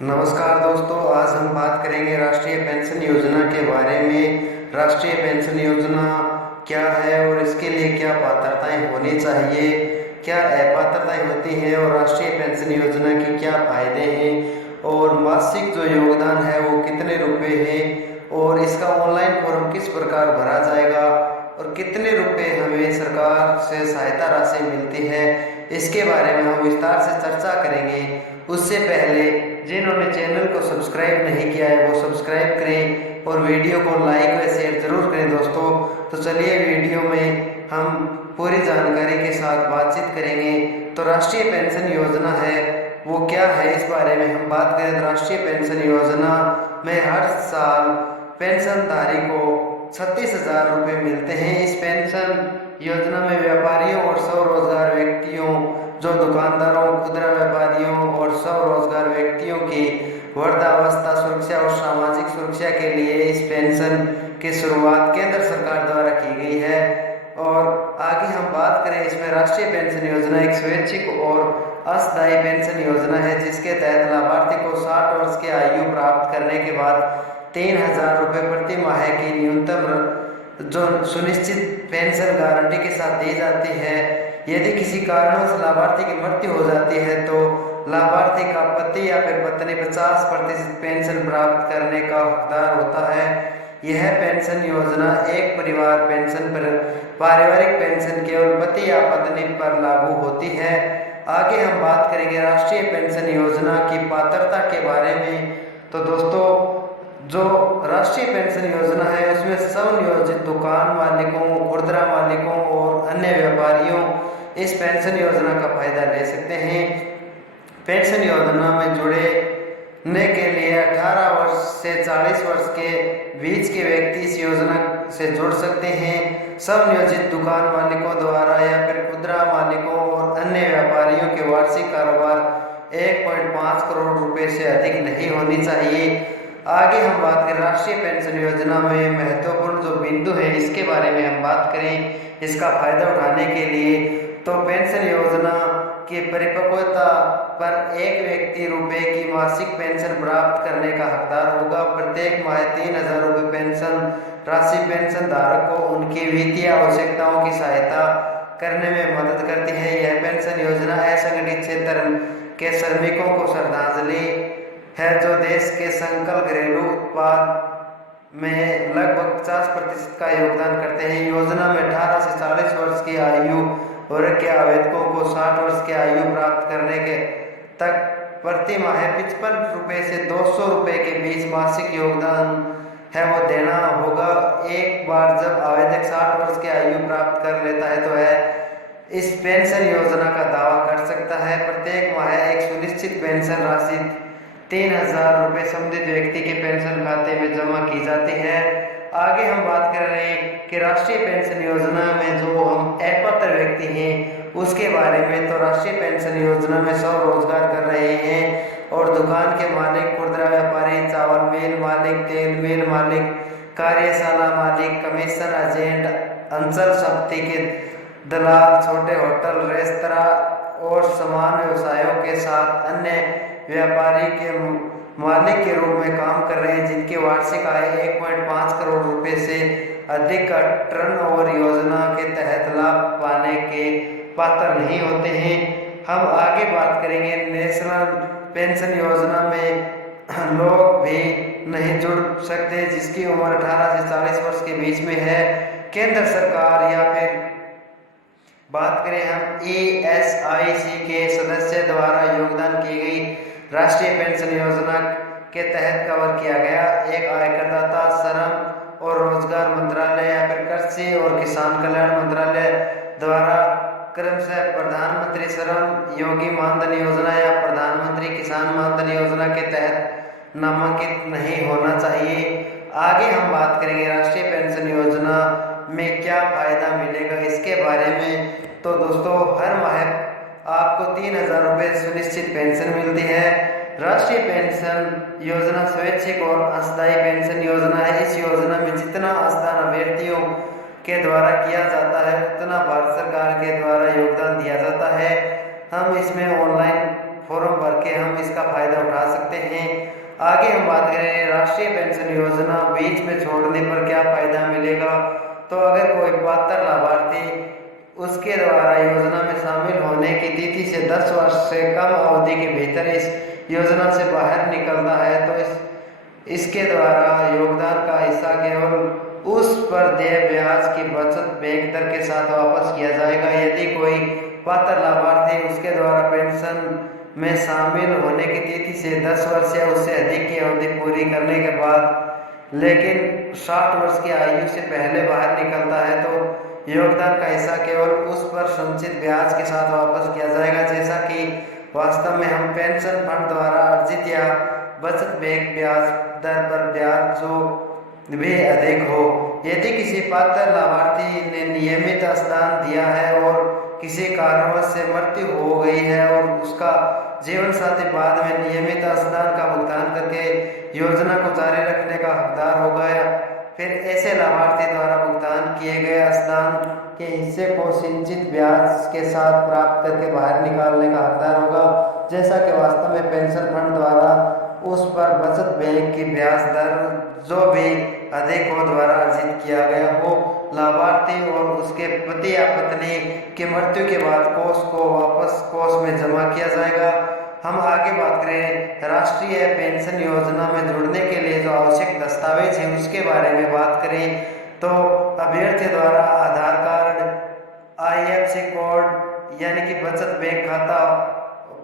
नमस्कार दोस्तों, आज हम बात करेंगे राष्ट्रीय पेंशन योजना के बारे में। राष्ट्रीय पेंशन योजना क्या है और इसके लिए क्या पात्रताएं होनी चाहिए, क्या अपात्रताएं होती हैं और राष्ट्रीय पेंशन योजना के क्या फायदे हैं और मासिक जो योगदान है वो कितने रुपए है और इसका ऑनलाइन फॉर्म किस प्रकार भरा जाएगा और कितने रुपए हमें सरकार से सहायता राशि मिलती है, इसके बारे में हम विस्तार से चर्चा करेंगे। उससे पहले जिन्होंने चैनल को सब्सक्राइब नहीं किया है वो सब्सक्राइब करें और वीडियो को लाइक व शेयर जरूर करें दोस्तों। तो चलिए वीडियो में हम पूरी जानकारी के साथ बातचीत करेंगे। तो राष्ट्रीय पेंशन योजना है वो क्या है, इस बारे में हम बात करें तो राष्ट्रीय पेंशन योजना में हर साल पेंशनधारी को 36,000 रुपये मिलते हैं। इस पेंशन योजना में व्यापारियों और स्वरोजगार व्यक्तियों, जो दुकानदारों, खुदरा व्यापारियों और स्वरोजगार व्यक्तियों की वृद्धावस्था सुरक्षा और सामाजिक सुरक्षा के लिए इस पेंशन की शुरुआत केंद्र सरकार द्वारा की गई है। और आगे हम बात करें, इसमें राष्ट्रीय पेंशन योजना एक स्वैच्छिक और अस्थायी पेंशन योजना है जिसके तहत लाभार्थी को 60 वर्ष की आयु प्राप्त करने के बाद 3,000 रुपये प्रति माह की न्यूनतम जो सुनिश्चित पेंशन गारंटी के साथ दी जाती है। यदि किसी कारणवश लाभार्थी की मृत्यु हो जाती है तो लाभार्थी का पति या फिर पत्नी 50% पेंशन प्राप्त करने का हकदार होता है। यह पेंशन योजना एक परिवार पेंशन पर पारिवारिक पेंशन केवल पति या पत्नी पर लागू होती है। आगे हम बात करेंगे राष्ट्रीय पेंशन योजना की पात्रता के बारे में। तो दोस्तों, जो राष्ट्रीय पेंशन योजना है उसमें स्वनियोजित दुकान मालिकों, खुदरा मालिकों और अन्य व्यापारियों इस पेंशन योजना का फायदा ले सकते हैं। पेंशन योजना में जुड़ने के लिए 18 वर्ष से 40 वर्ष के बीच के व्यक्ति इस योजना से जुड़ सकते हैं। स्वनियोजित दुकान मालिकों द्वारा या फिर खुदरा मालिकों और अन्य व्यापारियों के वार्षिक कारोबार 1.5 करोड़ रुपए से अधिक नहीं होनी चाहिए। आगे हम बात करें राष्ट्रीय पेंशन योजना में महत्वपूर्ण जो बिंदु है इसके बारे में हम बात करें इसका फायदा उठाने के लिए। तो पेंशन योजना की परिपक्वता पर एक व्यक्ति रुपए की मासिक पेंशन प्राप्त करने का हकदार होगा। प्रत्येक माह 3,000 रुपये पेंशन राशि पेंशन धारक को उनकी वित्तीय आवश्यकताओं की सहायता करने में मदद करती है। यह पेंशन योजना असंगठित क्षेत्र के श्रमिकों को श्रद्धांजलि है जो देश के सकल घरेलू उत्पाद में लगभग 50% का योगदान करते हैं। योजना में 18 से 40 वर्ष की आयु वर्ग के आवेदकों को 60 वर्ष की आयु प्राप्त करने के तक प्रति माह 55 रुपये से 200 रुपये के बीच मासिक योगदान है वो देना होगा। एक बार जब आवेदक 60 वर्ष की आयु प्राप्त कर लेता है तो वह इस पेंशन योजना का दावा कर सकता है। प्रत्येक माह एक सुनिश्चित पेंशन राशि 3,000 रुपये संबंधित व्यक्ति के पेंशन खाते में जमा की जाती है। आगे हम बात कर रहे हैं कि राष्ट्रीय पेंशन योजना में जो हम अपात्र व्यक्ति हैं उसके बारे में। तो राष्ट्रीय पेंशन योजना में स्वरोजगार कर रहे हैं और दुकान के मालिक, खुदरा व्यापारी, चावल मिल मालिक, तेल मिल मालिक, कार्यशाला मालिक, कमीशन एजेंट, अंचल शक्ति के दलाल, छोटे होटल, रेस्तरां और समान व्यवसायों के साथ अन्य व्यापारी के मालिक के रूप में काम कर रहे हैं जिनकी वार्षिक आय 1.5 करोड़ रुपए से अधिक का टर्नओवर योजना के तहत लाभ पाने के पात्र नहीं होते हैं। हम आगे बात करेंगे नेशनल पेंशन योजना में लोग भी नहीं जुड़ सकते जिसकी उम्र 18 से 40 वर्ष के बीच में है। केंद्र सरकार या फिर बात करें हम ESIC के सदस्य द्वारा योगदान की गई राष्ट्रीय पेंशन योजना के तहत कवर किया गया एक आयकरदाता, श्रम और रोजगार मंत्रालय या फिर कृषि और किसान कल्याण मंत्रालय द्वारा क्रमशः प्रधानमंत्री श्रम योगी मानधन योजना या प्रधानमंत्री किसान मानधन योजना के तहत नामांकित नहीं होना चाहिए। आगे हम बात करेंगे राष्ट्रीय पेंशन योजना में क्या फायदा मिलेगा इसके बारे में। तो दोस्तों, हर माह आपको 3,000 रुपये सुनिश्चित पेंशन मिलती है। राष्ट्रीय पेंशन योजना स्वैच्छिक और अस्थायी पेंशन योजना है। इस योजना में जितना अस्थायी अभ्यर्थियों के द्वारा किया जाता है उतना भारत सरकार के द्वारा योगदान दिया जाता है। हम इसमें ऑनलाइन फॉर्म भर के हम इसका फायदा उठा सकते हैं। आगे हम बात करें राष्ट्रीय पेंशन योजना बीच में छोड़ने पर क्या फायदा मिलेगा। तो अगर कोई पात्र लाभार्थी उसके द्वारा योजना में शामिल होने की तिथि से 10 वर्ष से कम अवधि के भीतर इस योजना से बाहर निकलता है तो इसके द्वारा योगदान का हिस्सा केवल उस पर देय ब्याज की बचत बैंक दर के साथ वापस किया जाएगा। यदि कोई पात्र लाभार्थी उसके द्वारा पेंशन में शामिल होने की तिथि से 10 वर्ष या उससे अधिक की अवधि पूरी करने के बाद लेकिन 60 वर्ष की आयु से पहले बाहर निकलता है तो योगदान का हिस्सा केवल उस पर संचित ब्याज के साथ वापस किया जाएगा, जैसा कि वास्तव में हम पेंशन फंड द्वारा अर्जित या बचत बैंक ब्याज दर पर ब्याज जो भी अधिक हो। यदि किसी पात्र लाभार्थी ने नियमित अंशदान दिया है और किसी कारणवश से मृत्यु हो गई है और उसका जीवन साथी बाद में नियमित अंशदान का भुगतान करके योजना को जारी रखने का हकदार हो गया, फिर ऐसे लाभार्थी द्वारा भुगतान किए गए अंशदान के हिस्से को संचित ब्याज के साथ प्राप्त करके बाहर निकालने का हकदार होगा, जैसा कि वास्तव में पेंशन फंड द्वारा उस पर बचत बैंक की ब्याज दर जो भी अधिक हो द्वारा अर्जित किया गया हो। लाभार्थी और उसके पति या पत्नी की मृत्यु के बाद कोष को वापस कोष में जमा किया जाएगा। हम आगे बात करें राष्ट्रीय पेंशन योजना में जुड़ने के लिए जो आवश्यक दस्तावेज है उसके बारे में बात करें तो अभ्यर्थी द्वारा आधार कार्ड, IFSC कोड यानी कि बचत बैंक खाता,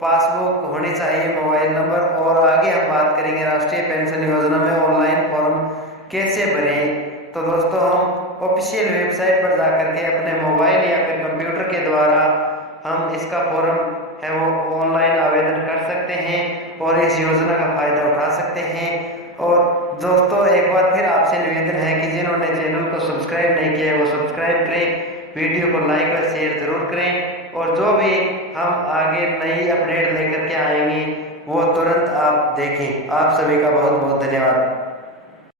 पासबुक होनी चाहिए, मोबाइल नंबर। और आगे हम बात करेंगे राष्ट्रीय पेंशन योजना में ऑनलाइन फॉर्म कैसे भरें। तो दोस्तों हम ऑफिशियल वेबसाइट पर जाकर के अपने मोबाइल या फिर कंप्यूटर के द्वारा हम इसका फॉर्म है वो ऑनलाइन आवेदन कर सकते हैं और इस योजना का फायदा उठा सकते हैं। और दोस्तों एक बार फिर आपसे निवेदन है कि जिन्होंने चैनल को सब्सक्राइब नहीं किया है वो सब्सक्राइब करें, वीडियो को लाइक और शेयर जरूर करें और जो भी हम आगे नई अपडेट लेकर के आएंगे वो तुरंत आप देखें। आप सभी का बहुत बहुत धन्यवाद।